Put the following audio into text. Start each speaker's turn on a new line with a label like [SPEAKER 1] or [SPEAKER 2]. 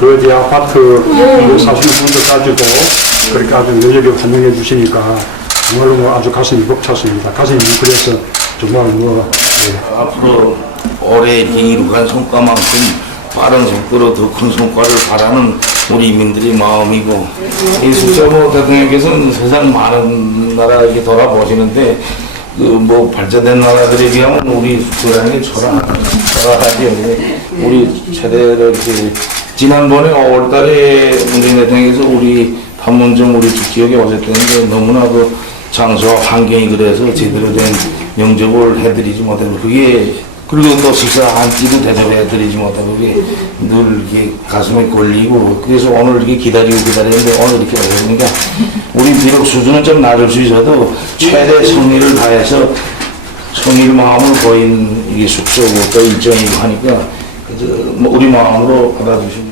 [SPEAKER 1] 거제 아파트 그 사시는 분들까지도 그렇게 아주 여력에 환영해 주시니까 정말로 뭐 아주 가슴이 벅찼습니다. 가슴이 그래서 정말 뭐 예,
[SPEAKER 2] 앞으로 올해 이룩한 성과만큼 빠른 속도로 더 큰 성과를 바라는 우리 민들의 마음이고 이 숫자모 대통령께서는 세상 많은 나라 이렇게 돌아보시는데 그 뭐 발전된 나라들에 비하면 우리 고향이 초라 초라하죠. 우리 최대로 이렇게 지난번에 5월달에 문재인 대통령께서 우리 판문점 우리 지역에 오셨다는데 너무나도 장소와 환경이 그래서 제대로 된 영접을 해드리지 못하고 그게 그리고 또 식사 한 끼도 대접해드리지 못하고 늘 이렇게 가슴에 걸리고 그래서 오늘 이렇게 기다리고 기다리는데 오늘 이렇게 오니까? 우리 비록 수준은 좀 낮을 수 있어도 최대 성의를 다해서 성의를 마음을 보인 이게 숙소고 또 일정이고 하니까 뭐 우리 마음으로 받아주시면